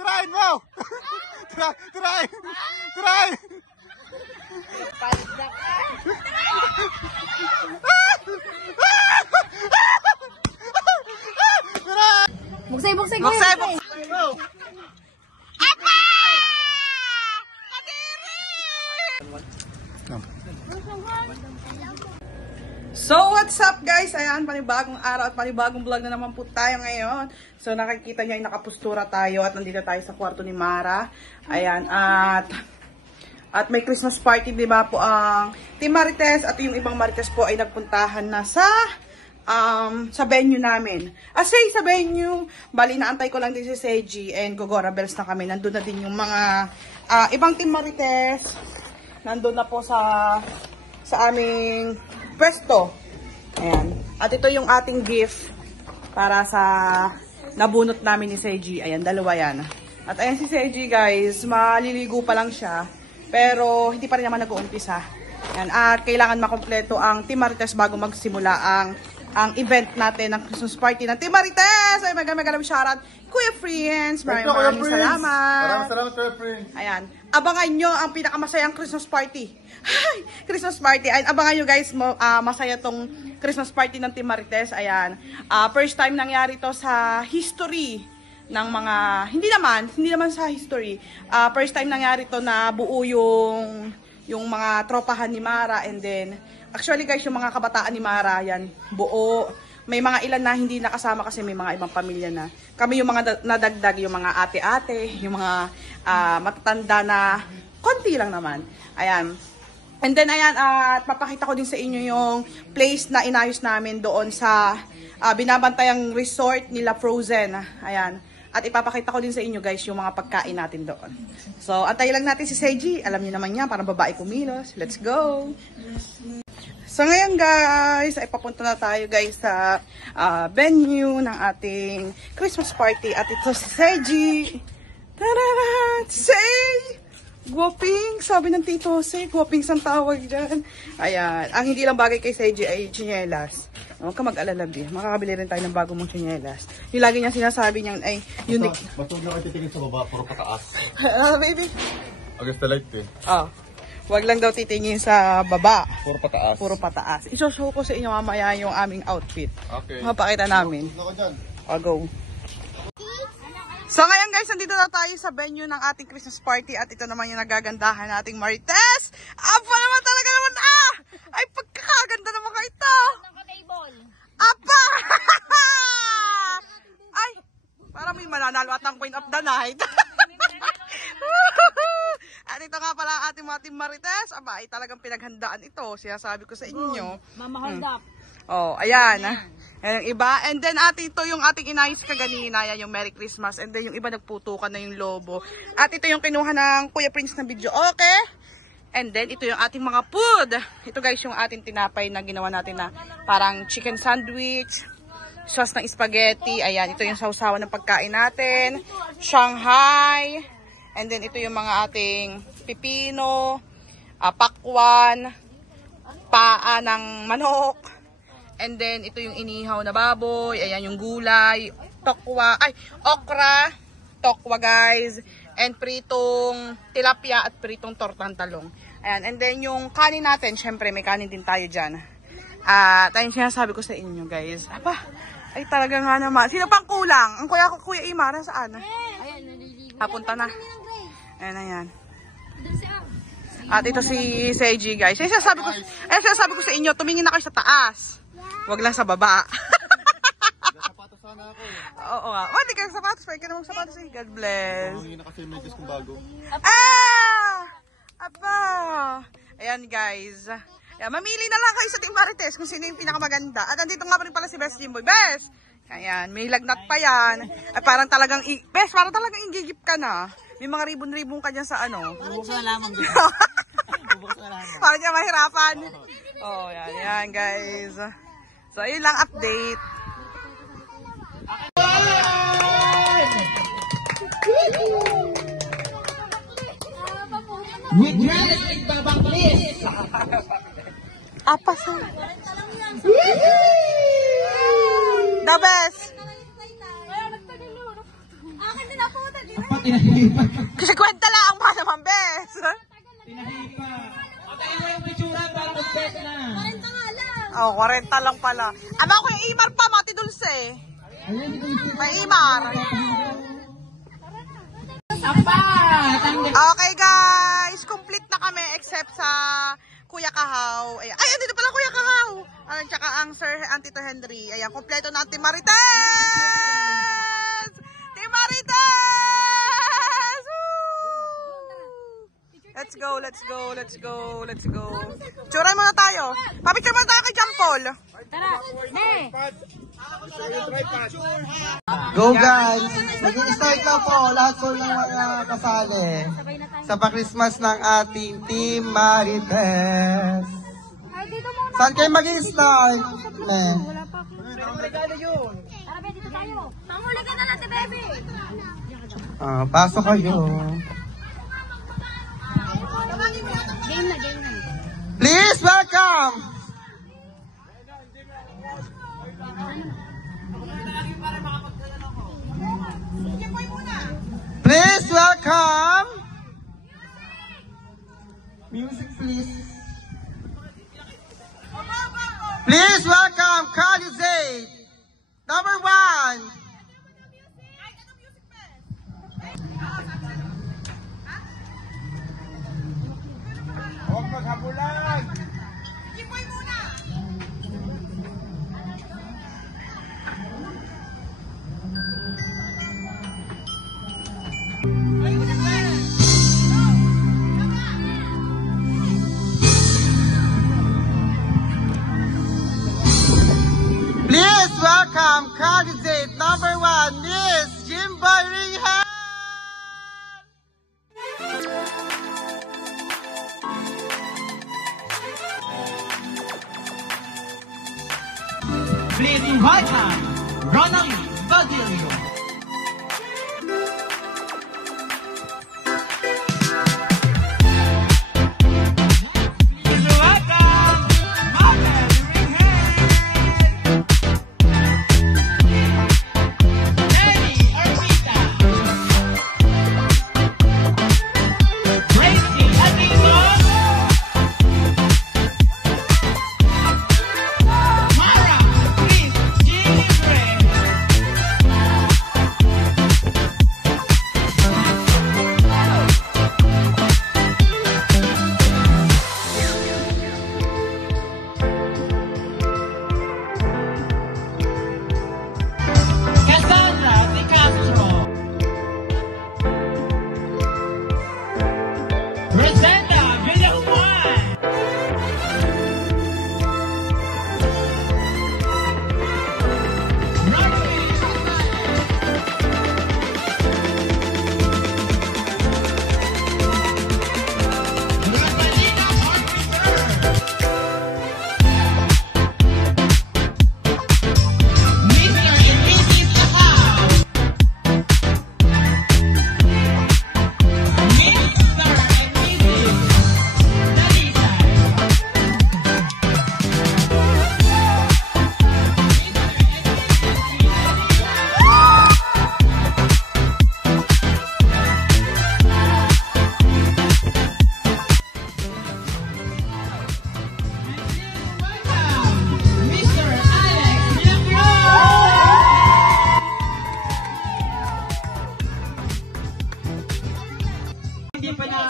Try mo! Try! Buksay! Apa! So, what's up guys? Ayan, panibagong araw at panibagong vlog na naman po tayo ngayon. So, nakikita nyo ay nakapustura tayo at nandito tayo sa kwarto ni Mara. Ayan, at may Christmas party, di ba po ang Team Marites at yung ibang Marites po ay nagpuntahan na sa venue namin. Sa venue, bali naantay ko lang din si Seiji and Gogora Bells na kami. Nandun na din yung mga ibang Team Marites. Nandun na po sa aming pwesto. Ayan. At ito yung ating gift para sa nabunot namin ni Seiji. Ayan, dalawa yan. At ayan si Seiji guys, maliligo pa lang siya. Pero hindi pa rin naman nag-uumpisa. Ayan. At kailangan makompleto ang Team Marites bago magsimula ang event natin ng Christmas party ng Team Marites. Ay, maraming shoutout. Kuya Friends, maraming salamat. Maraming salamat, Kuya Friends. Ayan. Abangan nyo ang pinakamasayang Christmas party. Christmas party. Ayan, abangan nyo guys, masaya tong Christmas party ng Team Marites. Ayan. First time nangyari to sa history ng mga, hindi naman sa history. First time nangyari to na buo yung mga tropahan ni Mara, and then actually guys, yung mga kabataan ni Mara, yan, buo. May mga ilan na hindi nakasama kasi may mga ibang pamilya na. Kami yung mga nadagdag, yung mga ate-ate, yung mga matatanda na konti lang naman. Ayan. And then ayan, papakita ko din sa inyo yung place na inayos namin doon sa binabantayang resort nila Frozen. Ayan. At ipapakita ko din sa inyo guys yung mga pagkain natin doon. So, antay lang natin si Seiji. Alam niyo naman yan, parang babae kumilos. Let's go! So ngayon guys, ay papunta na tayo guys sa venue ng ating Christmas party. At ito si Seiji. Tararat! Say! Guwaping! Sabi ng tito, say, guwaping ang tawag dyan. Ayan. Ang hindi lang bagay kay Seiji ay tsinelas. Huwag ka mag-alala, makakabili rin tayo ng bago mong tsinelas. Yung lagi niya sinasabi niyan ay unique. Basta huwag na kayo titingin sa baba, puro pataas. Baby? Against the light eh. Wag lang daw titingin sa baba. Puro pataas. Puro pataas. Isushow ko sa inyo mamaya yung aming outfit. Okay. Mapakita namin. Go. So ngayon guys, nandito na tayo sa venue ng ating Christmas party. At ito naman yung nagagandahan nating Marites. Apa naman talaga naman Ay pagkakaganda naman ka ito. Apa! Ay! Parang may mananalo at ang queen of the night. At ito nga pala ang ating mga Team Marites. Aba, ay talagang pinaghandaan ito. Sinasabi ko sa inyo. Mama, hold up. Oh, ayan. Ayan yung iba. And then ito yung ating inayos kaganina. Ayan yung Merry Christmas. And then yung iba nagputukan na yung lobo. At ito yung kinuha ng Kuya Prince na video. Okay? And then ito yung ating mga food. Ito guys yung ating tinapay na ginawa natin na parang chicken sandwich. Sauce ng spaghetti. Ayan, ito yung sausawan ng pagkain natin. Shanghai. And then ito yung mga ating pipino, pakwan, paa ng manok. And then ito yung inihaw na baboy, ayan yung gulay, okra, tokwa guys, and pritong tilapia at pritong tortang talong. Ayan, and then yung kanin natin, syempre may kanin din tayo dyan. Tayo sinasabi ko sa inyo guys. Aba, ay talaga nga naman. Sino pang kulang? Ang Kuya Imara saan? Ayan, naliligo. Papunta na. Ayan. At ito si Seiji guys. Sinasabi ko sa inyo, tumingin na kayo sa taas. Huwag lang sa baba. Sapatos sana ako eh. Oo nga. Hindi kayo sapatos. Pwede ka namang sapatos eh. God bless. Hindi na kasi may kung bago. Aba! Ayan guys. Ayan, mamili na lang kayo sa Team Marites kung sino yung pinakamaganda. At andito nga pa rin pala si Best Jimboy. Best! Ayan, may lagnat pa yan. Ay, parang talagang igigip ka na. May mga ribon-ribon ka dyan sa ano. Bubuksan na lamang. Parang dyan mahirapan. Oh, yan guys. So, ayun lang update. With Red Babang Please! Apas. The best. Akin din ako. Kasi kwenta lang ang mga naman, bes. Oh, 40 lang pala. Ano ako yung Imar pa, Mati Dulce. May Imar. Okay guys, complete na kami except sa Kuya Kahaw. Ayan. Ay, dito pala Kuya Kahaw. Ayan, tsaka ang Sir Tito Henry. Ayan, kompleto na ang Team Marites! Team Marites! Woo! Let's go, let's go, let's go, let's go. Tsuran muna tayo. Papicture muna tayo kay Jampol. Tara, ne! Go guys! Nag-i-start na po lahat po ng mga kasali sa pa-Christmas ng ating Team Marites. Ay, dito muna. Saan kayo mag-i-start? Tara, be, dito tayo. Panghuli ka na lang, baby. Pasok kayo. Game na, game na. Please welcome! Please welcome! Music please. Please welcome Kalizade, number 1. Please welcome candidate number 1, Miss Jimboy Ringhan. Please welcome Ronald Badilio.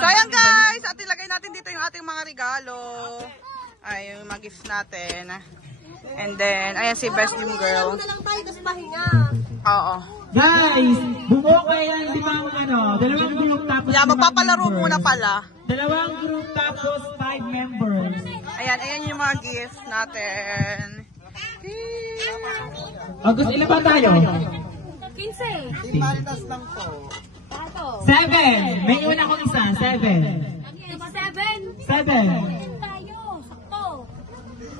So ayan guys, at ilagay natin dito yung ating mga regalo. Ay, yung mga gifts natin. And then, ayan si Best Dream Girl. Oo. Guys, bumuo kayo ng dalawang group tapos... Yeah, magpapalaro muna pala. Dalawang group tapos 5 members. Ayan, ayan yung mga gifts natin. August, ilan ba tayo? 15. Team Marites lang po. Tato. 7. May una kong isa, 7. 7. 7. Tayo, sakto.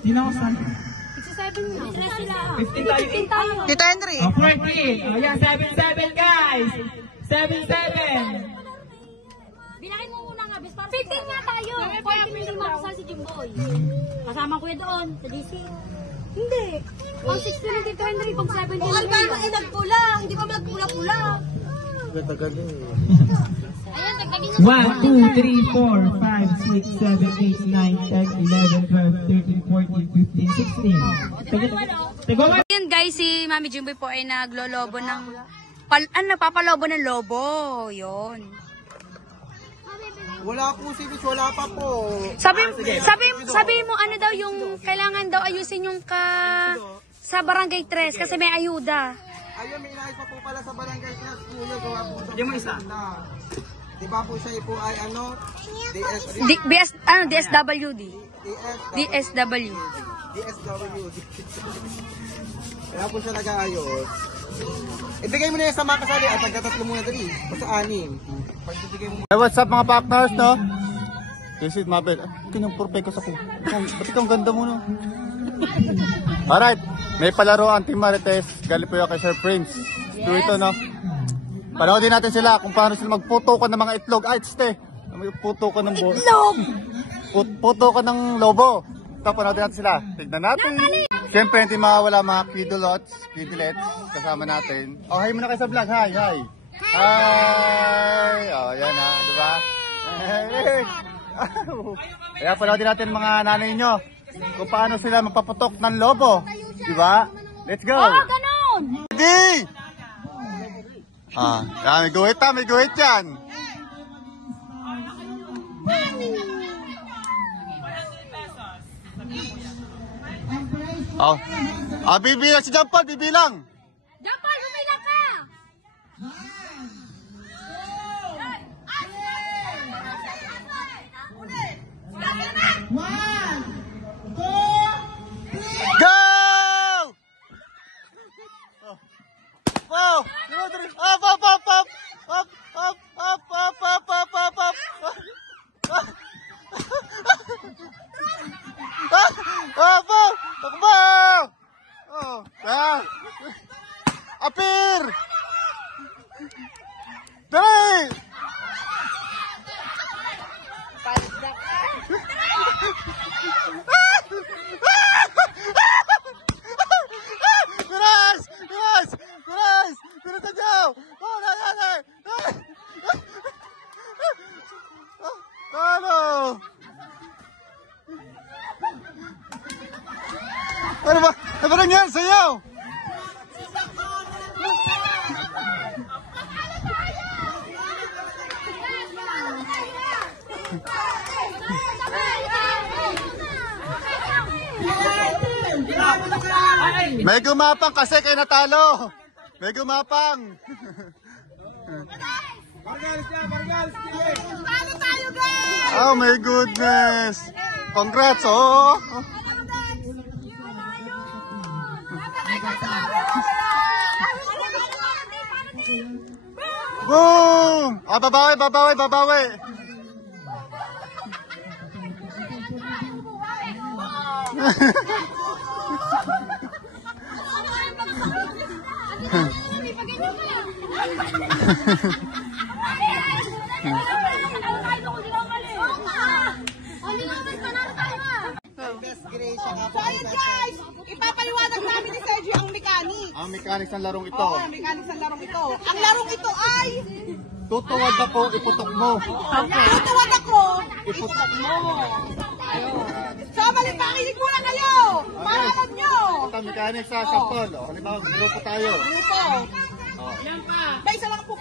Sino ako sa? 67 na. 15 tayo. 15 tayo. Tita Henry. 14. Ayan, 7-7 guys. 7-7. Bilangin mo muna nga, bes. 15. nga tayo. 14 hindi makasal si Jimboy. Kasama ko yun doon, sa DC. Hindi. Pag 16 na Tito Henry, pag 17 na Albano ay nagpula. Hindi pa magpula-pula. Ayan, tagtagin 1, 2, 3, 4, 5, 6, 7, 8, 9, 10, 11, 12, 13, 14, 15, 16. Ayan guys, si Mami Jimboy po ay naglolobo ng... napapalobo ng lobo. Yun. Wala po si Miss, wala pa po. Sabi mo ano daw yung kailangan daw ayusin yung sa Barangay 3 kasi may ayuda. Ayun, may inayos pa po pala sa barangay na school. Gawa po sa... Di mo isa? Di ba po siya po ay ano? DSWD. DSW. Kaya po siya nag-aayos. Ibigay mo na yan sa mga kasali at nagtatatlo muna dali. O sa 6. Pagkibigay mo. Hey, what's up mga partners, no? This is Mabel. Kanyang purpay ko sa ko. Ba't ikaw ang ganda mo, no? Alright. May palaro ang Team Marites. Galing po yung kay Sir Prince. So ito, no? Panoodin natin sila kung paano sila magputo ka ng mga itlog. Ay, tste. Puto ka ng itlog! Puto ka ng lobo. Ito, panoodin natin sila. Tignan natin. Siyempre, hindi mawawala mga kidolots, kidilets. Kasama natin. Oh, hi muna kayo sa vlog. Hi, hi. Hi! Oh, yan ha. Diba? Hey! Kaya panoodin natin mga nanay nyo kung paano sila mapaputok ng lobo. Diba? Let's go! Oh, ganun! Ready! May guhit ha, may guhit yan. Oh. Bibilang si Jampal, bibilang. Jampal, bumilang ka! Go! Wow! Up, up, up, up! Up, up, up, up, up, up, up, up! Takbo! Takbo! Oh, apir! Dali! Guys! Guys! Guys! Pinunta niyo! Oh, nangyari! Ano? Ano ba? Ano ba nangyari sa'yo? May gumapang kasi kayo natalo. May gumapang. Oh my goodness. Congrats, oh. Boom! Babawi, babawi, babawi. So ayun guys, ipapaliwanag namin ni Sergio ang mechanics. Ang mechanics ng larong ito. Oo, ang mechanics ng larong ito. Ang larong ito ay... Tutuwad ako, iputok mo. Tutuwad ako, iputok mo. So malipakinig muna kayo. Manonood nyo. Ito ang mechanics sa sample. Halimbawa, grupo tayo. Grupo. May isa lang po.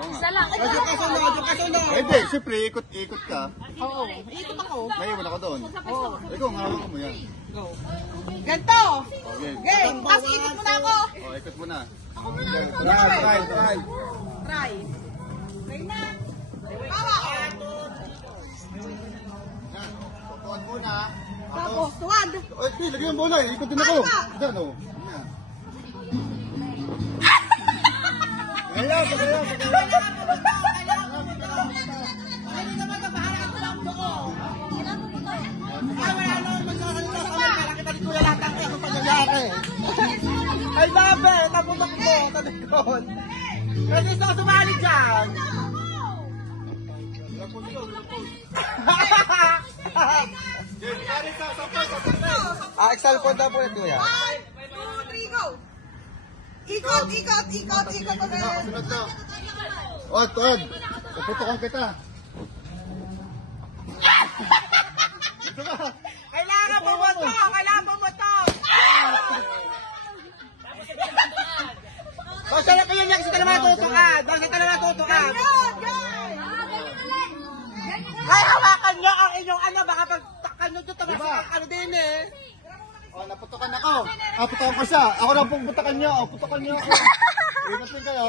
Isa lang. Ito kasunod. Hindi, siyempre, ikot-ikot ka. Oo, ikot ako. Naiwan ako doon. Ikaw, hawak mo yan. Ganito. Okay. Game. Tapos ikot muna ako. Oh, ikot mo na. Ako muna. Try. Try. Try na. Bawa. Tutuwad muna. Tapos, tuwad. Ay, lagyan mo na. Ikot din ako. Diyan, oh. Pagayaw. Ay, babe! Naputok mo! Talikon! Pwede sa sumali dyan! Exalpod na po yan, kuya. 1, 2, 3, go! Ikot, ikot, ikot, ikot ulit. Sunod na. Oh, tuwad. Puputukan kita. Kailangan bumoto! Kailangan bumoto! Basta na kayo niya kasi ka naman tutukan. Basta ka naman tutukan. Ay, hawakan niyo ang inyong ano. Baka pagtakan nyo dito. Baka ano din eh. Oh, naputukan ako. Putukan ko siya. Ako na pong putukan niyo. Putukan niyo ako. Ingatin kayo.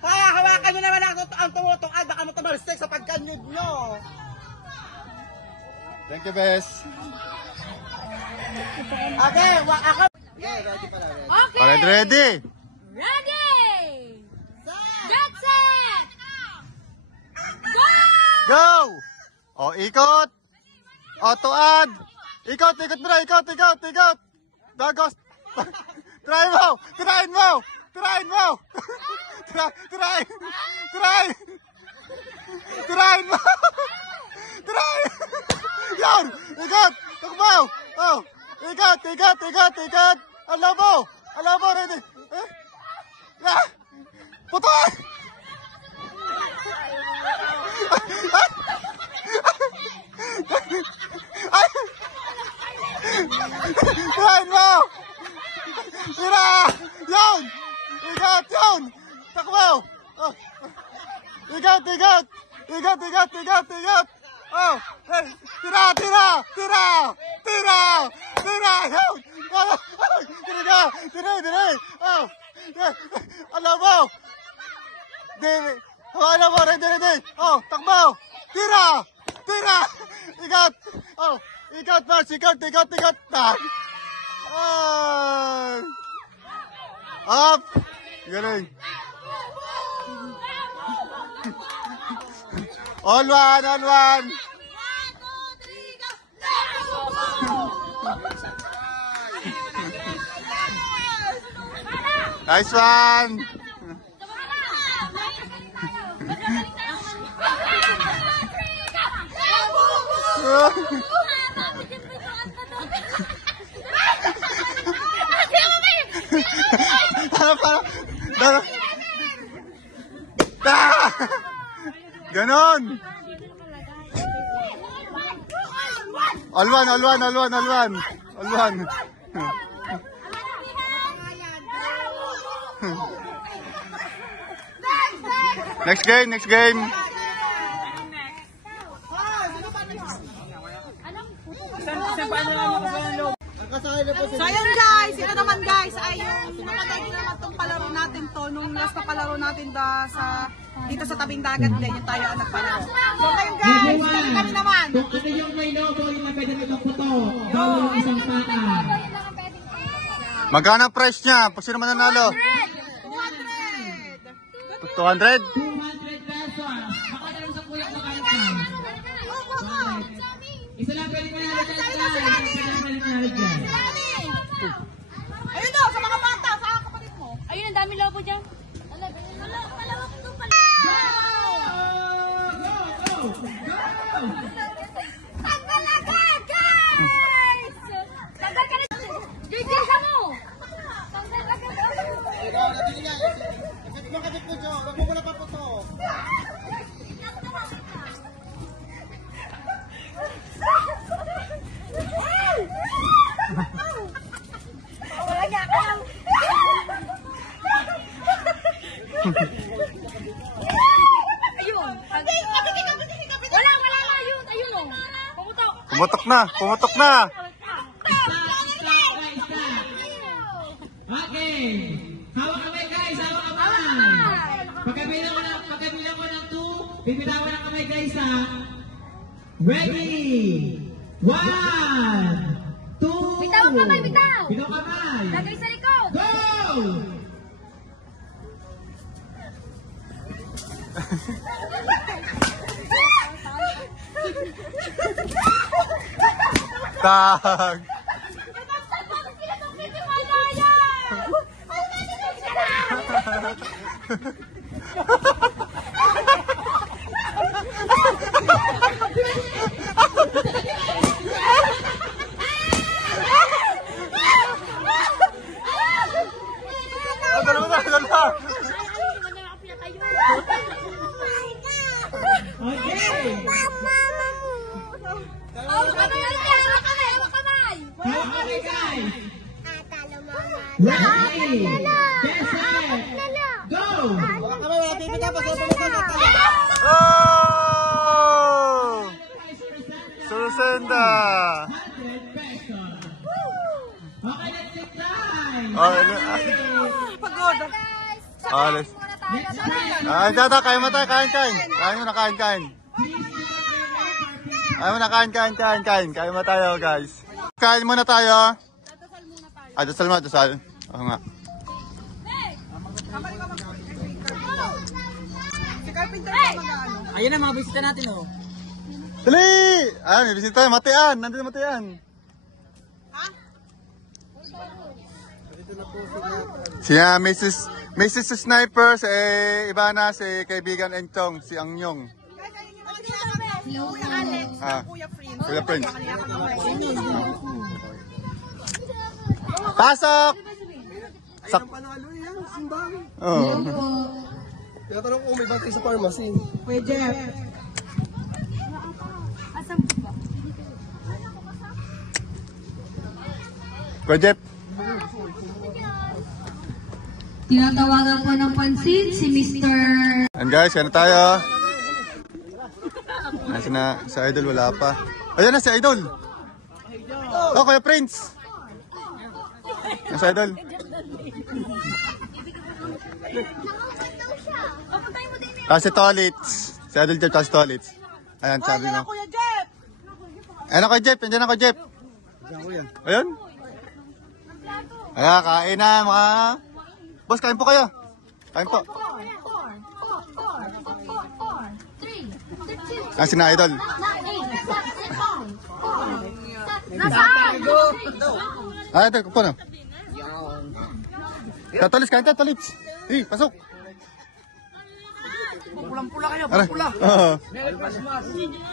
Kaya hawakan nyo naman ang tumutukan. Baka mo tumalsik sa pagkanyod nyo. Thank you, Bes. Okay, ako. Okay. Ready? Ready! Get set! Go! Go! Oh, ikot. Oh, tuad. Ikot, ikot mo na. Ikot, ikot, ikot. Dagos. Try mo. Try mo. Try mo. Try. Try. Try mo. Try. Yan. Ikot. Tukbaw. Oh. Ikot, ikot, ikot, ikot. Alam mo. Alam mo. Ready. Eh? Yeah. Putoy. Try mo. Tira. Yan. Ikot, yun. Takbaw. Oh. Ikot, ikot. Ikot, ikot, ikot, ikot. Oh, hey, tira, tira, tira, tira, tira, yun. Tira, tira, tira. Oh, alam mo. Dili. Oh, alam mo, ready, ready. Oh, takbaw. Tira, tira. Ikot. Oh, ikot, Mars, ikot, ikot, ikot. Up. Galing. All one, all one. 1, 2, 3, go! Nice one. Ganon. All one, all one, all one, all one. All one. Next game, next game. So ayun guys, ito naman guys ay yung napanood nyo naman itong palaro natin to nung last na palaro natin dito sa tabing dagat din yung tayo ang nagpalaro. So ayun guys, kami naman. Kung ano yung may logo yung na pwede nitong puto. Bawal isang pata. Magkano ang price niya? Pag sino man nanalo? 200. 200 pesos. Baka na lang sa kuya na kanta. Isa lang pwede manalo dyan guys. Isa lang pwede manalo dyan. Ayun daw, sa mga bata, sa kapatid mo. Ayun, ang dami lobo dyan. Malawak itong pala. Tanggal agad, guys! Tanggal ka na. JJ, ka mo! Tanggal agad. Wala niya ka. Ayun. Wala nga yun. Ayun o. Pumutok. Pumutok na, pumutok na. Okay. Hawak kamay guys, hawak kamay. Pagkabilang ko ng 2, bibitawan ang kamay guys ha. Ready? 1, 2. Bitaw ang kamay, bitaw. Bitaw kamay. Lagay sa likod. Go! Tag. Okay, guys. Ready? Get set. Go! Oh! Susenda! 100 pesos. Okay, let's take time. Oh, Pagod. alis. Next time. Kain tata, kain mo tayo, kain. Kain mo na, kain. Kain mo na, kain. Kain mo tayo, guys. Kain muna tayo. Ah, dasal mo, dasal. Oo nga. Si Carpenter pa mag-ano. Ayun ang mga bisita natin, oh. Dali! Ah, may bisita tayo, Matian. Nandito Matian. Siya, Mrs. Sniper, si Ivana, si kaibigan Entong, si Angyong. Kuya Alex, Ah, Kuya Prince. Kuya Prince. Pasok! Sak... Oh. Tinatanong ko kung may battery sa pharmacy. Kuya Jeff. Kuya Jeff. Tinatawagan ko ng pansin si Mr. And guys, kaya na tayo. Nasa na, sa Idol wala pa. Ayan na si Idol. Oh, Kuya Prince. Nasa Idol. Kasi Tolits. Si Idol Jeff kasi Tolits. Ayan, sabi mo. Kuya Jeff. Ayan ako Jeff, andyan ako Jeff. Ayun. Ayan, kain na mga... Boss, kain po kayo. Kain po. Ah, sina Idol. Ah, ito, po na. Tatolis, kain Tatolis. Hey, pasok. Pulang-pula kayo, Aray. pula. Oo.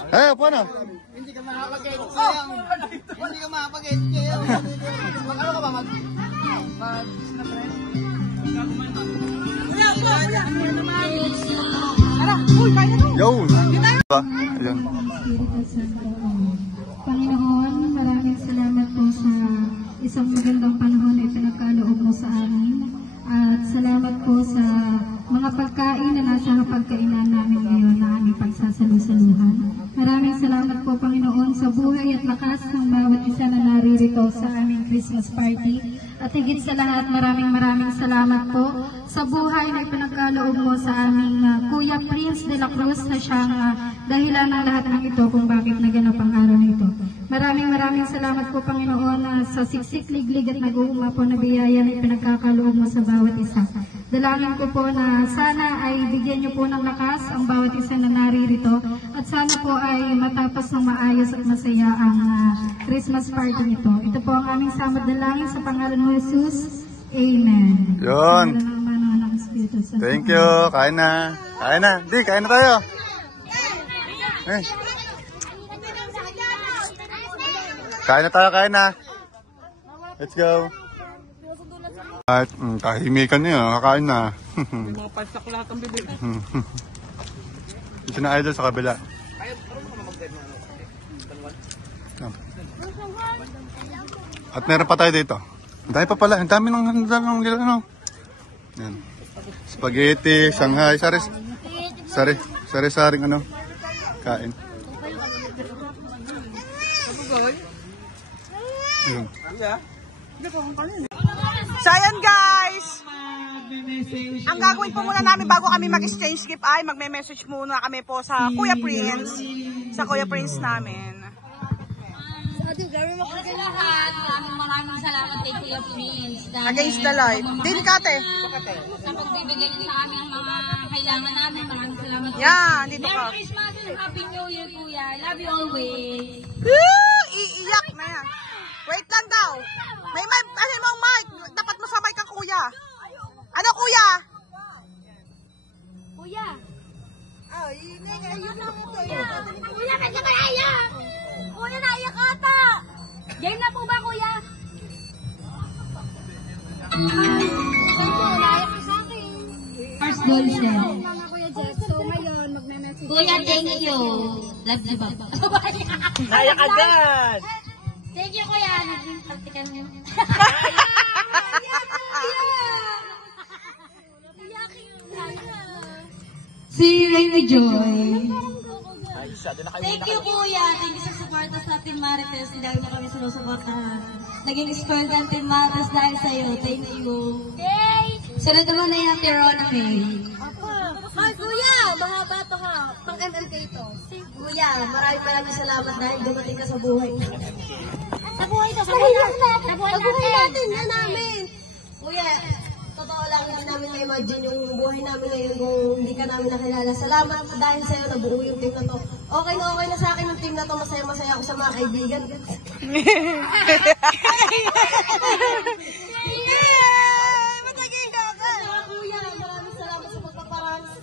Ay, po na. Hindi ka makapag-edit kayo. Hindi ka makapag-edit kayo. Mag-ano ka ba? Yo. Ba? Ayun. Panginoon, maraming salamat po sa isang magandang panahon na ipinagkaloob mo sa amin. At salamat po sa mga pagkain na nasa hapagkainan namin ngayon na aming pagsasalusaluhan. Maraming salamat po, Panginoon, sa buhay at lakas ng bawat isa na naririto sa aming Christmas party. At higit sa lahat, maraming salamat po sa buhay na ipinagkaloob mo sa aming Kuya Prince de la Cruz na siyang dahilan ng lahat ng ito kung bakit naganap ang araw na ito. Maraming salamat po, Panginoon, sa siksik, liglig at nag-uuma po na biyaya na ipinagkakaloob mo sa bawat isa. Dalangin ko po na sana ay bigyan niyo po ng lakas ang bawat isa na naririto at sana po ay matapos ng maayos at masaya ang Christmas party nito. Ito po ang aming samad dalangin sa pangalan mo, Jesus. Amen. Yun. Sa pangalan ng Ama, ng Espiritu Santo. Thank you. Kain na. Kain na. Di, kain na tayo. Eh. Kain na tayo, kain na. Let's go. At tahimikan niyo, kakain na. Mga palsak lahat ang bibig. Ito na Idol sa kabila. At meron pa tayo dito. Ang dami pa pala. Ang dami ng nila, ano. Yan. Spaghetti, Shanghai, sari-saring ano. Kain. Ayun. So ayan guys, ang gagawin po muna namin bago kami mag-exchange gift ay magme-message muna kami po sa Kuya Prince namin. Maraming salamat kay Kuya Prince. Against the light. Din kate. Sa pagbibigay niyo sa amin ang mga kailangan namin. Maraming salamat. Yan, dito ka. Merry Christmas and Happy New Year, Kuya. Love you always. Iiyak na yan. Wait lang daw. May ano mong mic. Dapat masabay ka, Kuya. Ano, Kuya? Kuya. Kuya. Kuya, medyo ka naiyak. Kuya, naiyak ata. Game na po ba, Kuya? Naiyak ka sa akin. First Dolce. Kuya, thank you. Love you, Baba. Naiyak agad! Thank you, kuya. Naging praktikan mo. Si Rainy Joy. Thank you, kuya. Thank you sa suporta sa Team Marites. Dahil na kami sinusuportahan. Naging spoiled ang Team Marites dahil sa'yo. Thank you. Yay! Sunod naman na yung Ate Rona May. Ay, kuya, mahaba to ha. Pang MMK to. Kuya, maraming salamat dahil dumating ka sa buhay. Sa buhay ko, sa buhay natin. Sa buhay natin. Yan namin. Kuya, totoo lang, hindi namin ma-imagine yung buhay namin ngayon kung hindi ka namin nakilala. Salamat dahil sa'yo nabuo yung team na to. Okay na sa akin yung team na to. Masaya-masaya ako sa mga kaibigan. Kuya, maraming salamat sa pagpaparanas.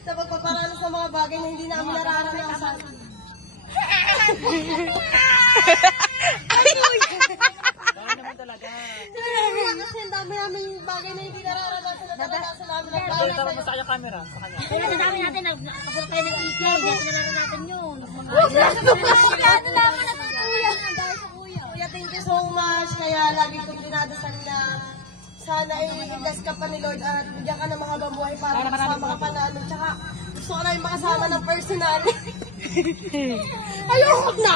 Sa pagpaparanas sa mga bagay na hindi namin nararanasan. Kasi ang dami namin bagay na hindi nararanasan na naranasan namin. Kaya nasabi natin, nagkapul kayo ng EK. Dito nalaro natin yun. Kuya, thank you so much. Kaya lagi kong dinadasal na sana i-bless ka pa ni Lord at bigyan ka ng mahabang buhay para makasama ka pa na ano. Tsaka gusto ko na yung makasama ng personal. Ayoko na.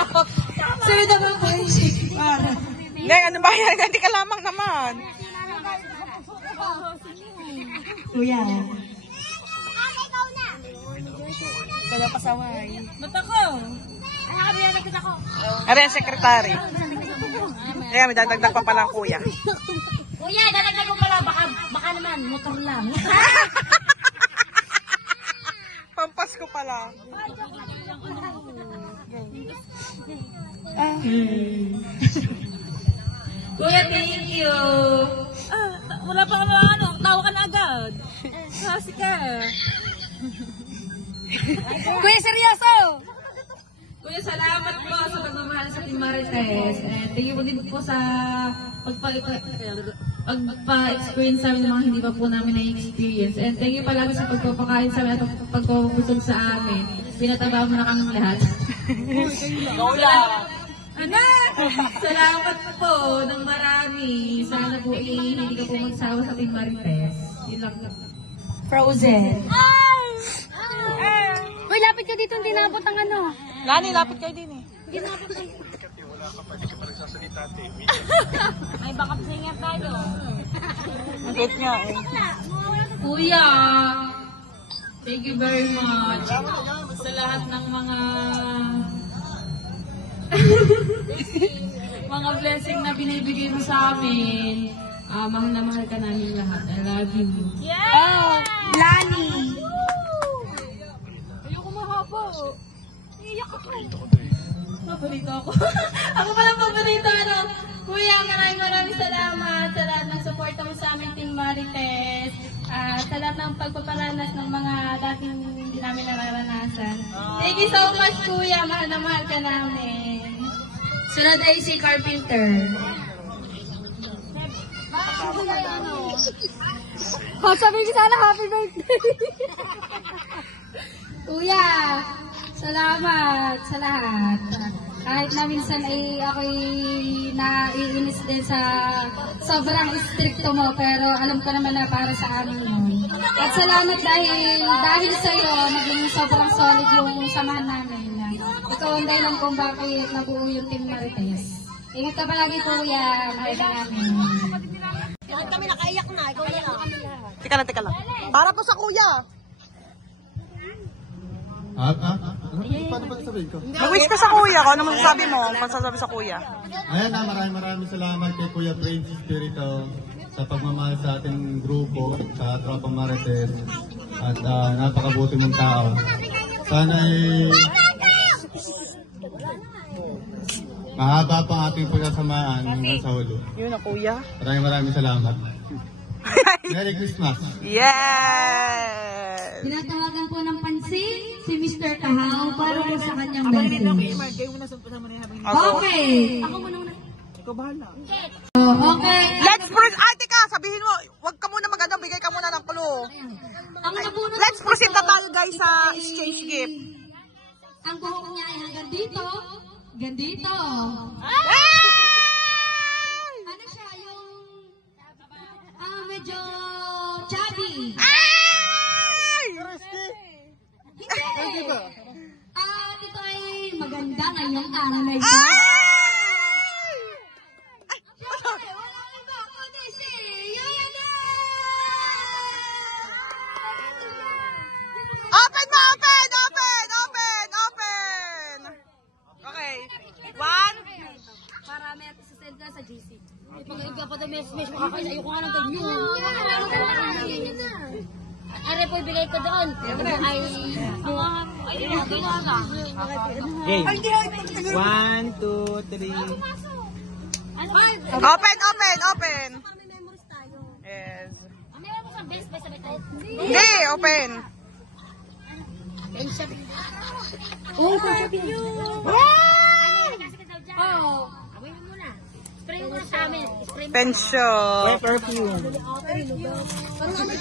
Sa'yo naman po yung shake para. Hindi, ano ba yan? Hindi ka lamang naman. Kuya. Kaya pasaway. Ba't ako? Ano kami na nagkita ko? Ano yung sekretary? Kaya may dadagdag pa palang kuya. Kuya, dadagdag ko pala. Baka naman, motor lang. Pampasko pala. Kuya, thank you. Wala pa ka ano, tawa ka na agad. Kasi ka. Kuya, seryoso! Kuya, salamat po sa pagmamahal sa Team Marites. And thank you po din po sa pagpa-experience sa amin ng mga hindi pa po namin na-experience. And thank you palagi sa pagpapakain sa amin at pagpapabusog sa amin. Pinataba mo na kami lahat. Salamat po ng marami. Sana po hindi ka po magsawa sa Team Marites. Yun lang. Frozen. Uy, lapit ka dito, hindi naabot ang ano. Lani, lapit kayo din eh. Hindi naabot ang... Ay, baka pasingat tayo. Nakit nga eh. Kuya, thank you very much sa lahat ng mga blessing na binibigay mo sa amin. Mahal na mahal ka namin lahat. I love you. Oh, Lani. Ayoko mahaba. Iyak ako. Paborito ako. Ako palang paborito. Kuya, maraming salamat sa lahat ng suporta mo sa aming Team Marites. Sa lahat ng pagpapalanas ng mga dating hindi namin nararanasan. Thank you so much, Kuya. Mahal na mahal ka namin. Sunod ay si Carpenter. Sabi ko sana happy birthday. Kuya, salamat sa lahat. Kahit na minsan ay ako'y naiinis din sa sobrang stricto mo, pero alam ko naman na para sa amin yun. At salamat dahil sa'yo, naging sobrang solid yung samahan namin. Ikaw ang dahilan kung bakit nabuo yung Team Marites. Ingat ka palagi, kuya. Mahal ka namin. Bakit kami nakaiyak na? Ikaw na lang. Teka lang. Para po sa kuya. Paano ba sabihin ko? Mag-wish ka sa kuya. Kung ano masasabi mo, masasabi sa kuya. Ayan na, maraming salamat kay Kuya Prince Espirito sa pagmamahal sa ating grupo, sa Tropang Marites, at napakabuti mong tao. Sana mahaba pa ang ating pagkasamaan hanggang sa huli. Yun na, kuya. Maraming salamat. Merry Christmas! Yes! Tinatawagan po ng pansin si Mr. Tahaw para po sa kanyang message. Okay. Okay. Let's proceed. Ay, teka, sabihin mo, wag ka muna mag-ano, bigay ka muna ng clue. Let's proceed na tayo guys sa exchange gift. Ang buhok niya ay hanggang dito. Gandito. Ano siya, yung medyo chubby. Hindi. Ito ay maganda ngayong araw na ito. Siyempre, walang iba kundi si Yuyana! Open mo! Open! Open! Open! Open! Okay. 1. Para may atisasend na sa GC. Pag-iga pa na mes-mes makakain. Ayoko nga ng ganyan. Are po ibigay ko doon. Ay, Game. 1, 2, 3. Open! Open! Open! Yes. Hindi! Open! oh, thank you. Oh. Spray mo na sa amin. Pensyon. Perfume.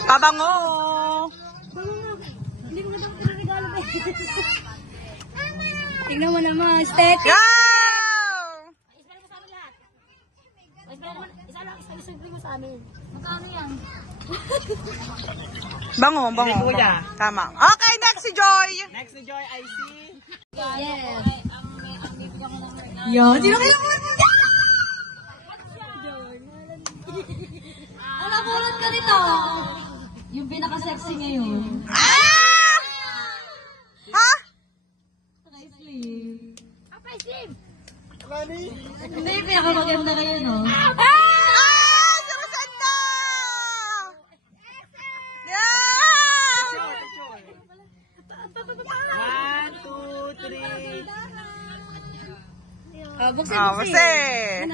Pabango. Hindi mo daw pinarigalo ba? Tingnan mo naman, aesthetic. Go! Spray mo sa amin lahat. Isa lang, spray mo sa amin. Magkano yan? Bango, bango. Tama. Okay, next si Joy. Next ni Joy, I see. Yes. Yan, sino kayo mo? Ang nakulot ka nito. Yung pinaka-sexy ngayon. Ha? Slim. Slim. Hindi, pinaka-maganda kayo, no? Si Rosenda! Yeah! 1, 2, 3. Buksin, Buksin.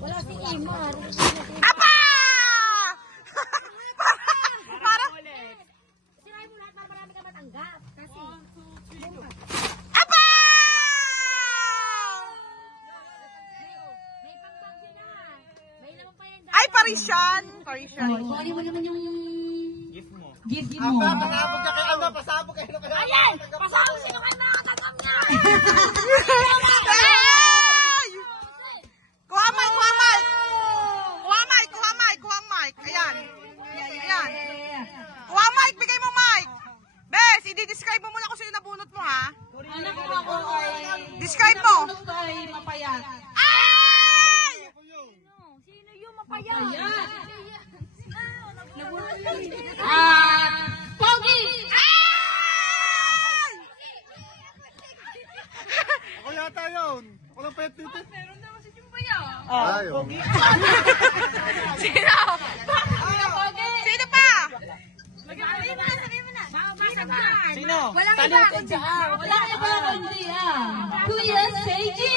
Wala si Imar. Apa! Para... Sirahin mo lahat para marami ka matanggap. Kasi... Apa! May pang-pangsi na. May naman pa yan. Ay, Parisian. Parisian. Kukunin mo naman yung... Gift mo. Gift mo. Pasabog ka kay ano, pasabog kayo na kaya. Ayan! Pasabog sino ka na katanggap niya! Ay! Kuha mic, kuha mic! Kuha mic, kuha mic, kuha mic. Ayan. Ayan. Kuha mic, bigay mo mic. Bes, i-describe mo muna kung sino nabunot mo, ha? Anak ko ako ay... Describe mo. Anak ko ay mapayat. Ay! Sino yung mapayat? Pogi! Ay! Ako yata yun. Ako lang payat dito. Meron naman si Jumbaya. Ay, oh. Sino? Sino pa? Sabihin mo na. Sino? Walang iba kundi Wala na ba kundi Kuya Seiji!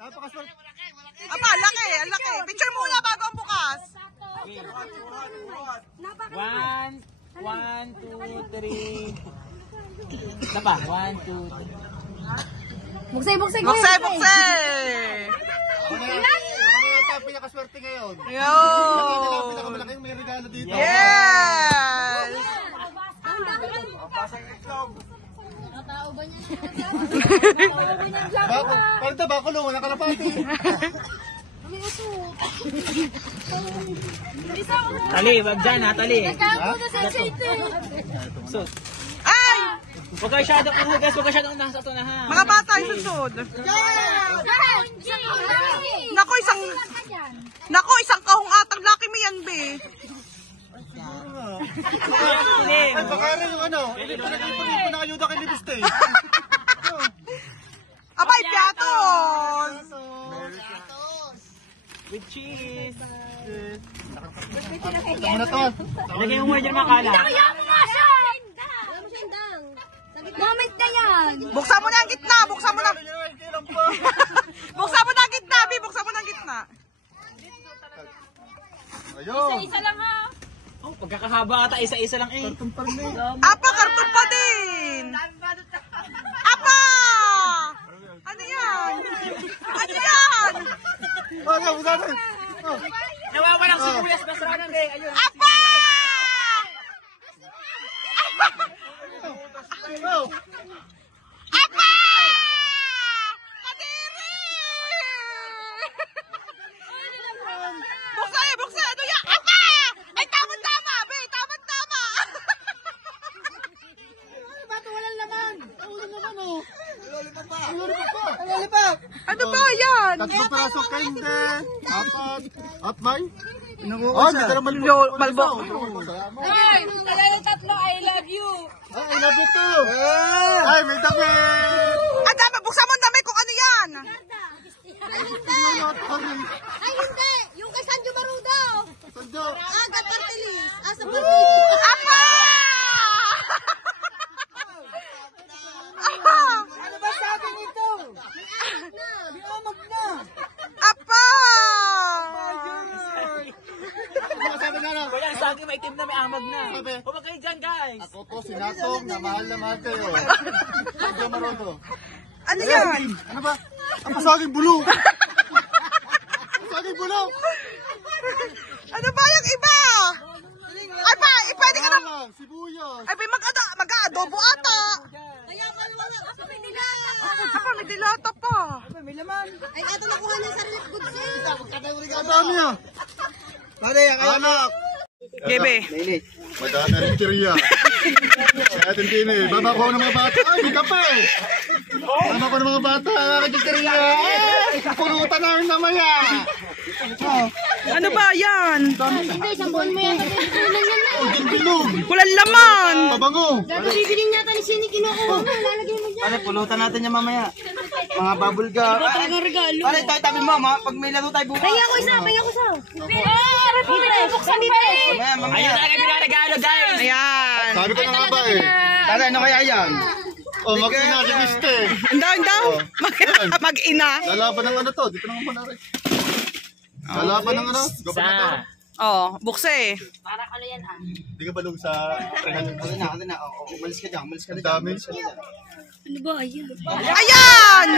Napakaswerte. Apa, laki, laki. Picture muna bago ang bukas. 1, 2, 3. Isa pa. 1, 2, 3. Buksay! Buksay, buksay. Ako na yata ang pinakaswerte ngayon. Yo! Pinakamalaki yung may regalo dito. Yes! Bako, parang ito, bako lungo, nakalapati. Tali, wag dyan ha, tali. So, Ay! huwag kayo masyadong uhugas, huwag kayo masyadong nasa ito na ha. Mga bata, isusod. Naku, isang kahong atang laki mo yan, be. Ay, baka rin yung ano, pinag-ipon ng ayuda kay Libiste. Abay, piatos! With cheese. Ito muna to. Lagyan mo muna dyan mga kala. Moment na yan! Buksan mo na ang gitna, buksan mo na. Buksan mo na ang gitna, be, buksan mo na ang gitna. Ayun. Isa lang ha. Oh, pagkakahaba ata, isa-isa lang eh. Apa, karton pa din. Apa! Ano yan? Ano yan? Ano, buksan na. Nawawalang sibuyas, basuranan eh. Ayun. Apa! Oh. Apa! Ano ba yan? 3 pirasong candy. 4. At may? Pinangungusa. Hindi ka naman Malbo. Ay, kaya yung tatlo, I love you. Ay, I love you too. Ay, may damit. Ang dami, buksan mo ang dami kung ano yan. Ay, hindi. Yung kay Sanjo Marudo. Sanjo. Agad Partilis. Asa Partilis. Apa! Apa! Ano ba sa akin ito? Di amag na. Apa! Sabi nga na. Wala sa akin, may team na may amag na. Sabi. Huwag kayo dyan, guys. Ako po, sinatong na mahal kayo. Sanjo Maroto. Ano yan? Ano ba? Ang pasaging bulo. Pasaging bulo. Ano ba yung iba? Ay pa, pwede ka na. Alang, sibuyas. Ay pa, mag-adobo ata. Kaya pa naman lang. Asa may dilata. Apa, may dilata pa. May laman. Ay, ato nakuha niya sa relief goods eh. Ang dami ah. Pare, Anak. Gebe. Mainit. Madami rin kiriya. Kaya din eh. Baba ko ng mga bata. Ay, may kape. Baba ko ng mga bata. Kiriya. Pulutan na rin namaya. Ano ba yan? Hindi, isang buwan mo yan. Pagkakitunan yan na. Ang bilog. Walang laman. Pabango. Bibili niya ni Sini kinukuha mo. Lalagyan mo dyan. Pare, pulutan natin yan mamaya. Mga bubble gum. Talagang regalo. Pare, tayo tabi mo, pag may laro tayo bukas. Paya ko isa. Bibre, buksan bibre. Mamaya. Ayun talaga pinaregalo, guys. Ayan. Sabi ko na nga ba eh. Pare, ano kaya yan? O, magpinagibiste. Daw. Mag-ina. Lalaban ng ano to. Dito na nga muna rin. Lalaban ng ano. Gobernador. Oh, bukse. Hindi ka balong sa... Ano na. Umalis ka dyan. Ang dami. Ano ba? Ayun. Ayan!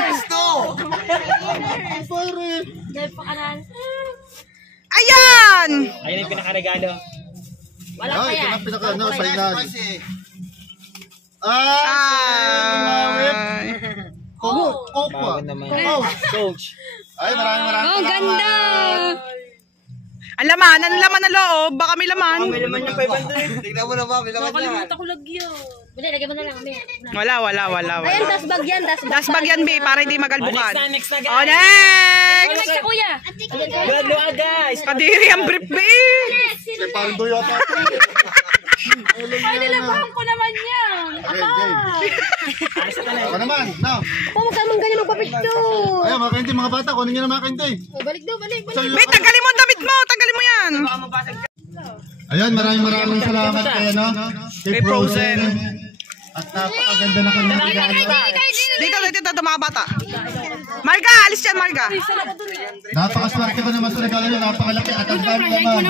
Pare. Dahil pa kanan. Ayan! Ayun yung pinakaregalo. Wala Ay, pa ito yan. na pinaka ano, sainan. Ay. Kokwa. Coach. Ay, maraming Oh, ganda! Ang laman, ano laman na loob? Baka may laman. May laman yung 500. Tignan mo na ba, may laman yan. Nakalimutan ko lagyan. Bili, lagyan mo na lang. Wala. Ayan, dasbag yan, dasbag. Dasbag yan, B, para hindi magalbukan. Next na, guys. Oh, next! Next na, kuya. Good luck, guys. Kadiri ang brief, B. Kaya parang doyo ata. Ay, nilabahan ko naman yan. Ako naman, no. Huwag ka mong ganyan magpapicture. Ayun, mga kainti, mga bata, kunin nyo na mga kainti. Balik daw, balik. B, tanggalin mo ang damit mo. Tanggalin mo yan. Ayun, maraming salamat kay ano, kay Frozen. At napakaganda na kanyang regalo. Dito, mga bata. Marga, alis yan, Marga. Napakaswerte ko naman sa regalo nyo, napakalaki at ang dami naman.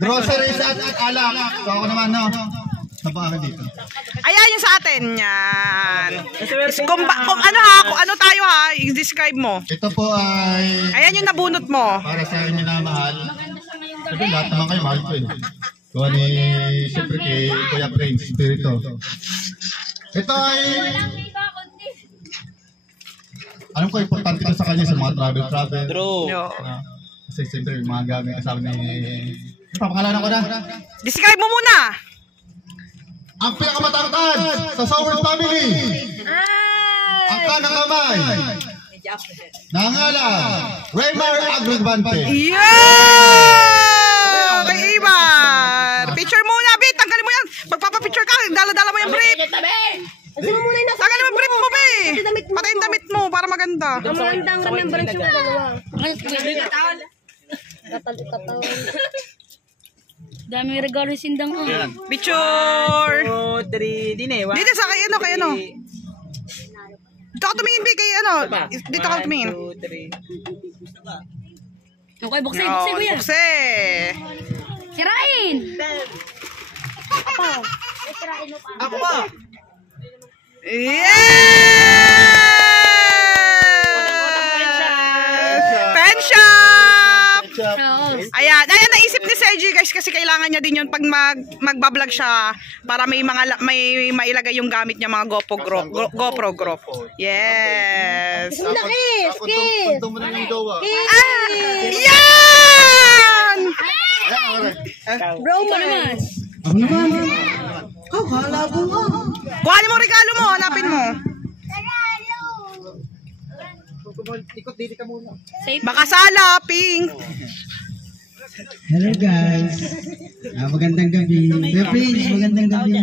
Groceries at alak. So ako naman, no. Napakalaki dito. Ayan yung sa atin. Yan. Kung ano tayo ha, i-describe mo. Ito po ay Ayan yung nabunot mo. para sa inyo na mahal. Sabi, lahat naman kayo mahal ko eh. Kuha ni, siyempre kay Kuya Prince, Spirito. Ito ay, alam ko importante ko sa kanya sa mga travel. True. Yo. Kasi siyempre yung mga gamit kasama ni... Papakalanan ko na. Describe mo muna. Ang pinakamatangkad sa Sowers family. Ang kanang kamay. Nangalan, Raymar Agrodvante. Yeah! Kay Ibar. Picture muna, B. Tanggalin mo yan. Magpapapicture ka. Dala-dala mo yung brief. Kasi mo muna yung nasa Tanggalin mo yung brief mo, B. Patay yung damit mo para maganda. magandang remembrance yung dalawa. Katal. Dami regalo yung sindang ko. Picture. 2, 3, din eh. Dito sa kay ano. Dito ka tumingin, B. Kay ano. Dito ka tumingin. 2, 3. Okay, buksin Yo, kuya. bukse. Sirain! Ako ba? Yeah! Pen shop! Ayan, naisip ni Sergi guys kasi kailangan niya din yun pag magbablog siya para may mailagay yung gamit niya mga GoPro Group. Yes. Kuntong mo na yung jowa. Yan! Romance! Ako naman. Kuhanin mo regalo mo, hanapin mo. Ikot dito ka muna. Makasala, Pink. Hello guys. Magandang gabi. Kuya Prince, magandang gabi.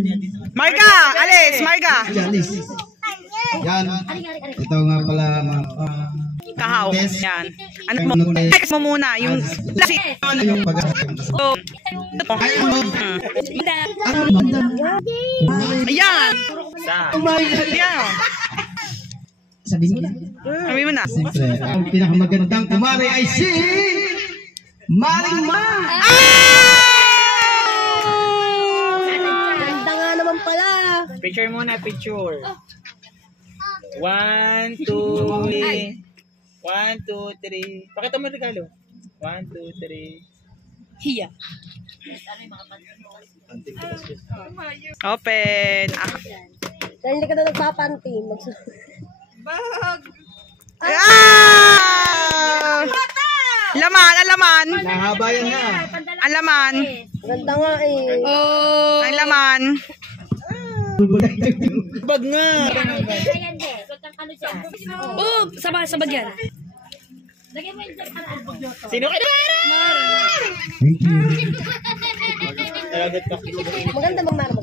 Marga, alis, Marga. Alis. Yan. Ito nga pala mga Kahaw. Yan. Ano mo? Text mo muna. Yung yung Ayan. Ayan. Sabihin mo na. Sabihin mo na. Siyempre, ang pinakamagandang kumare ay si Maring Ma. Ganda nga naman pala. Picture muna, picture. 1, 2, 3. 1, 2, 3. Pakita mo regalo. 1, 2, 3. Hiya. Open. Dahil hindi ka na nagpapanty. Laman, alaman. Nahaba yan na. Alaman. Ganda nga eh. Ang laman. Bag nga. Oh, sabag yan. Sino ka na? Thank you. Maganda maganda.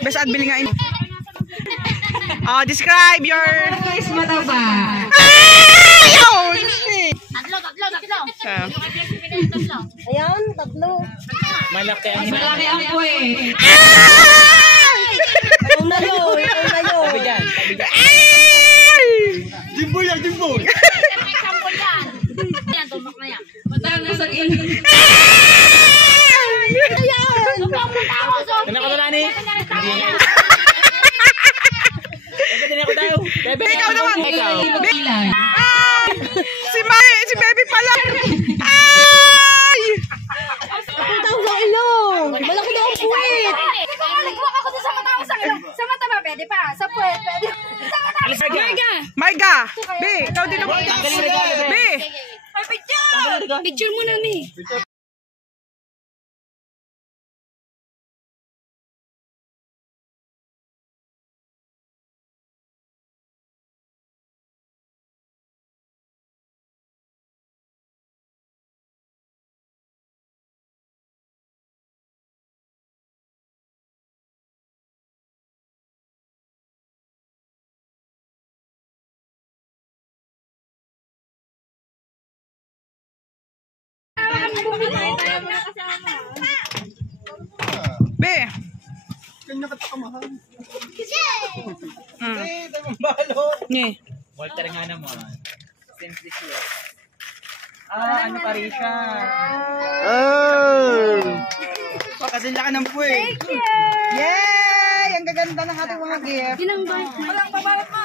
Best ad bili nga yun. Describe your... Mataba. Ayan, tatlo. Malaki ang Malaki ang puwet. Ang nayo. Sabi dyan. Jimboy yan, Jimboy. Matangos ang ino. Ano ko na ni? Hindi nga. Pwede na ko tayo. Bebe, Ikaw naman. Ikaw. Si Baby pala. Ay! Punta ko sa ilong. Malaki na ang puwet. Nagbuwak ako sa mata ko sa ilong. Sa mata ba? Pwede pa. Sa puwet. Pwede. Sa mata. Alis na ka. Marga. B, ikaw dito. Tanggalin yung regalo, B. Ay, picture! Picture mo na, Mi. B. Kanya ka takamahal. Hmm. Balot. Nye. Walter nga naman. Simplicity. Ano pa rin siya? Pakasila ka ng puwet. Yay! Ang gaganda ng ating mga gift. Walang pabalot mo.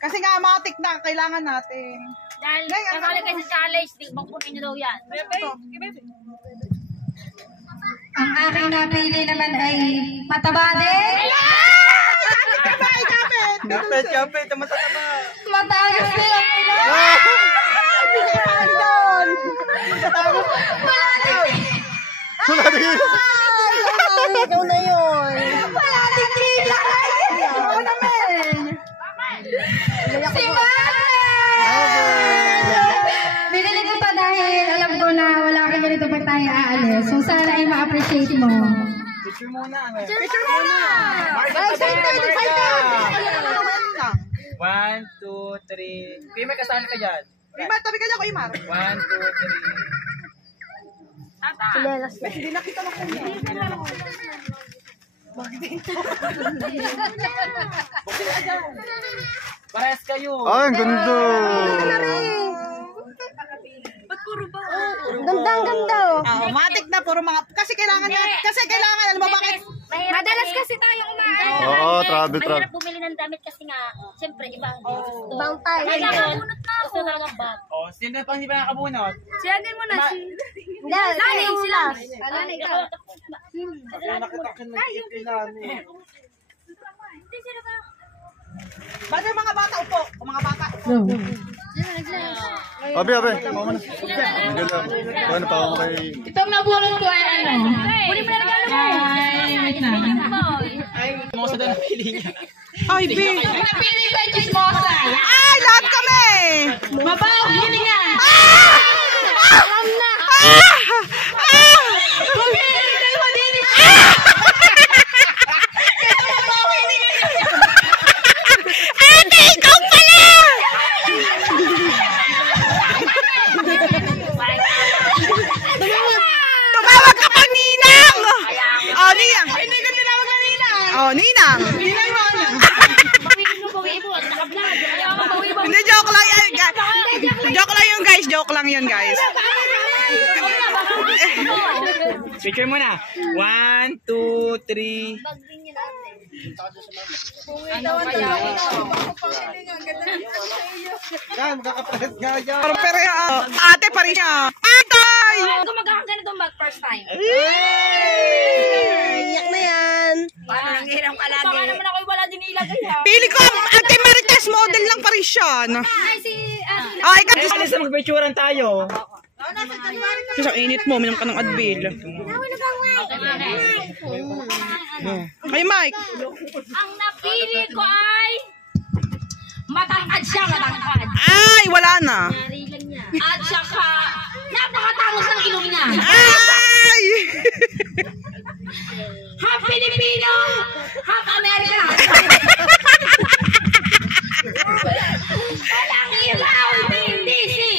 Kasi nga, matik na. Kailangan natin. Dahil kasali kayo sa challenge, bangkunin nyo daw yan. Ang aking napili naman ay matabade. Kapit, matataba. Matagas na yung ilo. Ikaw na yun. Palating kila. Ako naman. Si Binili ko pa dahil alam ko na wala ka ganito pa tayo aalis. So sana ay ma-appreciate mo. Picture muna. Picture muna. Excited. 1, 2, 3. Excited. Kuya, may kasali ka dyan. Imar, tabi ka dyan ko, Imar. 1, 2, 3. Sinelas na. Hindi nakita mo kanya. Parehas kayo. Ay, ang ganda. Ganda, ang ganda oh. Matik na, puro mga... Kasi kailangan, alam mo bakit? Madalas kasi tayo umaan. Oo, travel. Mahirap bumili ng damit kasi nga, siyempre, iba. Ibang tayo. Kaya nakabunot na ako. Gusto talaga bag. Sino pa hindi pa nakabunot? Siya din mo na si... Nani, sila. Alala, ikaw. Ba't yung mga bata upo? Mga bata upo. Abi. Mama na. Miguel lang. Paano pa ako kay... Itong nabunod ko ay ano? Huli mo na regalo mo. Ay, wait lang. Mga sa doon napili niya. Ay, B. Napili ko ay chismosa. Ay, lahat kami! Joke lang yun guys, joke lang yun guys. Picture mo na. 1, 2, 3. Yan, makakapalit nga yan. Pero ate pa rin siya. Atay! Kung magkakaganitong bag first time. Iyak na yan. Paano nang hirap ka lagi? Baka naman ako'y wala din ilagay ha. Pili ko, ate Marites model lang pa rin siya. Ay, si... Ay, ikaw. Ay, alis na magpicturean tayo. Sa init mo, minum ka ng Advil. Ay, Mike. Ang napili ko ay... Matangkad siya, matangkad. Ay, wala na. At saka... Napakatangos ng ilong niya. Ay! Half Filipino, half American. Walang ilaw, hindi si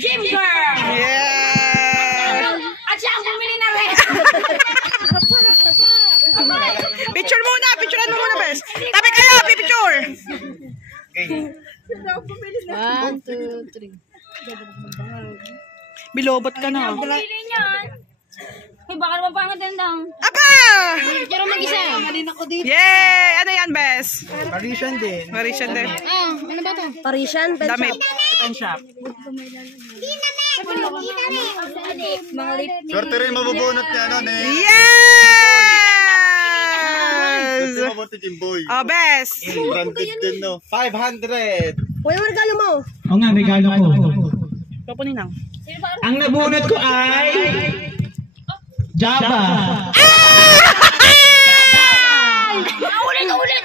Gym Girl. Yeah! At siya ang bumili na rin. Picture muna, picturean mo muna, bes. Tabi kayo, pipicture. 1, 2, 3. Bilobot ka na. Bumili niyan. Ay, baka naman pangit yan daw. Apa! Pero mag-isa. Yay! Ano yan, bes? Parisian din. Parisian din. Ano ba ito? Parisian, Damit. Pen shop. Swerte rin mabubunot niya, ano, ni... Yes! Swerte mabuti, Jimboy. Oh, bes. Branded din, no? 500. Kuya, regalo mo. Oo nga, regalo ko. Papunin lang. Ang nabunot ko ay... Java. Ulit! Ulit!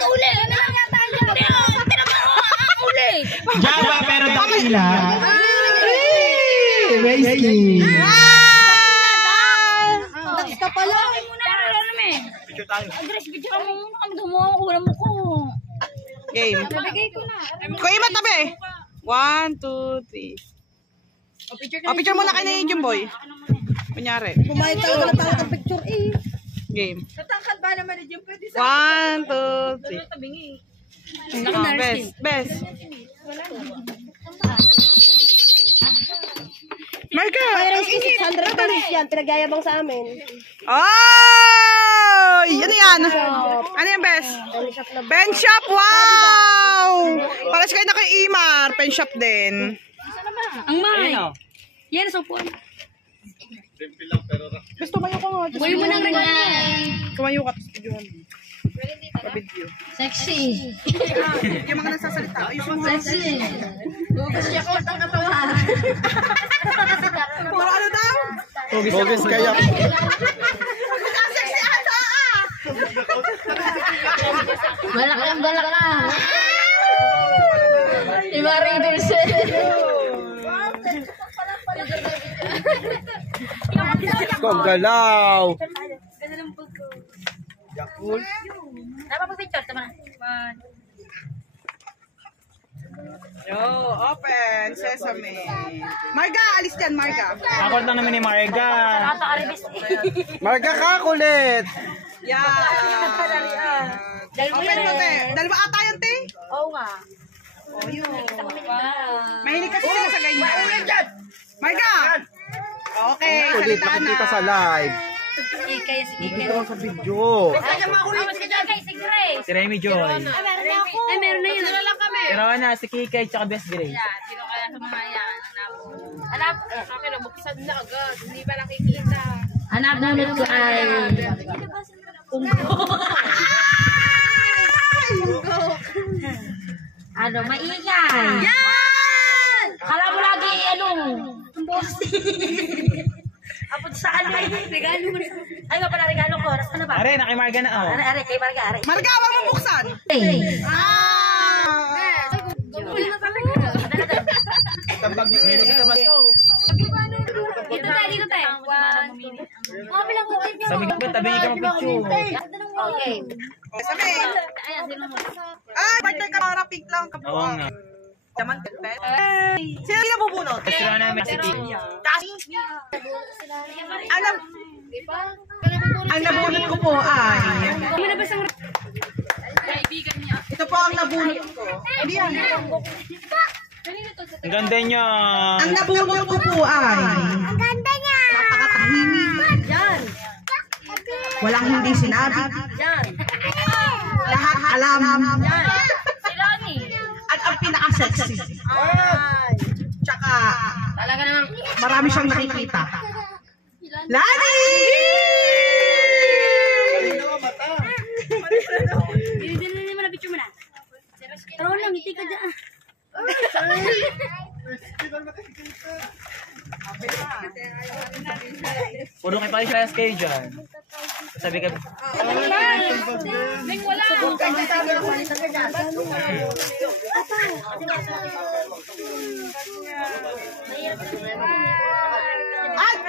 Java pero dakila. Whiskey. Tapos ka pala. Picture tayo. Address, picture mo muna. Ang gumawa ko. Walang mo ko. Game. Nabigay ko na. Kuya, matabi. 1, 2, 3. Oh, picture muna kayo ni Jimboy. Kunyari. Kumain tayo na tayo ng picture eh. Game. Natangkad ba naman ni Jim? Pwede 1, 2, 3. Oh, best. Best. Marga! Ang init! 600 pesos yan. Pinagyayabang sa amin. Ay! Ano yan? Ano yan, best? Pen shop! Wow! Para sa kayo na kay Imar. Pen shop din. Ang mahal. Yan, so po. Gusto mayo ko nga. Buhay mo ng regalo. Kumayo ka. Pa-video. Sexy. Yung mga nagsasalita. Ayun mo. Sexy. Bukas siya ko ang katawan. Puro ano daw? Bogus kaya. Sexy ata ah! Galak ka. Ibaring Dulce. Kung galaw. Napapapicture, tama na. Yo, open. Sesame. Marga, alis dyan, Marga. Kakot lang naman ni Marga. Marga ka kulit. Yan. Open mo, te. Dalawa ata yan, te. Oo nga. Oh, yun. Mahilig kasi sila sa ganyan. Marga! Okay, Kulit, salita na. nakikita sa live. Kaya sige. Nakikita ko sa video. Si Grace. Si Remy Joy. Ay, meron na ako. Ay, meron na yun. Dala lang kami. Pero na, si Kikay tsaka Best Grace. Sino kaya sa mga yan? Hanap. Akin na, buksan na agad. Hindi ba nakikita? Hanap namin ko ay... Ano, maingay. Yan! Kala mo lagi, ano, ang boss. Apod sa ano, ay, regalo mo. Ay, nga pala, regalo ko. Oras ka na ba? Are, na kay Marga na. Oh. Are, kay Marga, are. Marga, wag mo buksan. Dito tayo. Bilang ko. Sabi ka ba, tabi ka mag-picture. Okay. Sabi. Ayan, sino mo? Ay, birthday ka para pink lang. Oo nga. Naman, sino yung nabubunot? Kasi namin si Kiki. Alam, ang nabunot ko po ay... Kaibigan niya. Ito po ang nabunot ko. Hindi yan. Ang ganda niya. Ang nabunot ko po ay... Ang ganda niya! Napakatahimik. Yan. Walang hindi sinabi. Yan. Lahat alam. Yan. At ang pinaka-sexy. Ay. Tsaka, marami siyang nakikita. Lani! Dili mo na picture mo na. Taro lang, hindi ka dyan. Puro kayo pa siya kayo dyan. Sabi ka,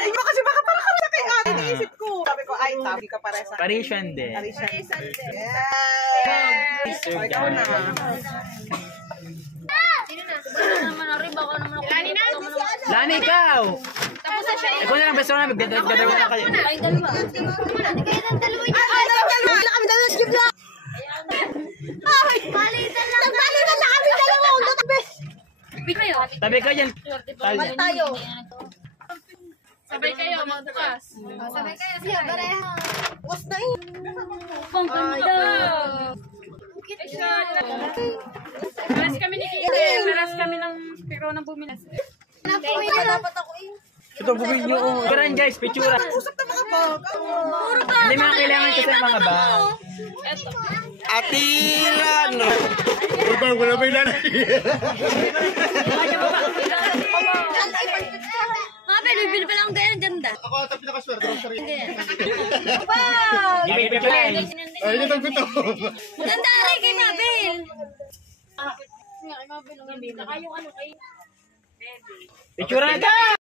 Ay, mo kasi baka pala kami kay Ate. Naisip ko. Sabi ko, ay, tabi ka para sa... Parisian din. Yes! Sir Ikaw na. Lani, ikaw! Ikaw na lang, best friend. Magdadalawa na kayo. Ay, dalawa. Dalawa yun. Ay, kami dalawa skip lang. Ay, Palitan lang. nagpalitan na kami dalawa. Tabi ka dyan. Balik tayo. Sabay kayo, magbukas. Sabay kayo, siya, pareho. Was na yun. Ang ganda. Paras kami ni Kite. Paras kami ng pero ng bumilas. Dapat ako eh. Ito, bumili nyo. Karan guys, pictura. Usap na mga bag. Hindi mga kailangan kasi ang mga bag. Atilan! Ibang wala ba yung nanay? Mabel, bibili pa lang tayo. Ang ganda. Ako ata pinakaswerte. Ay, ito gusto. Ang ganda rin kay Mabel. Pictura ka!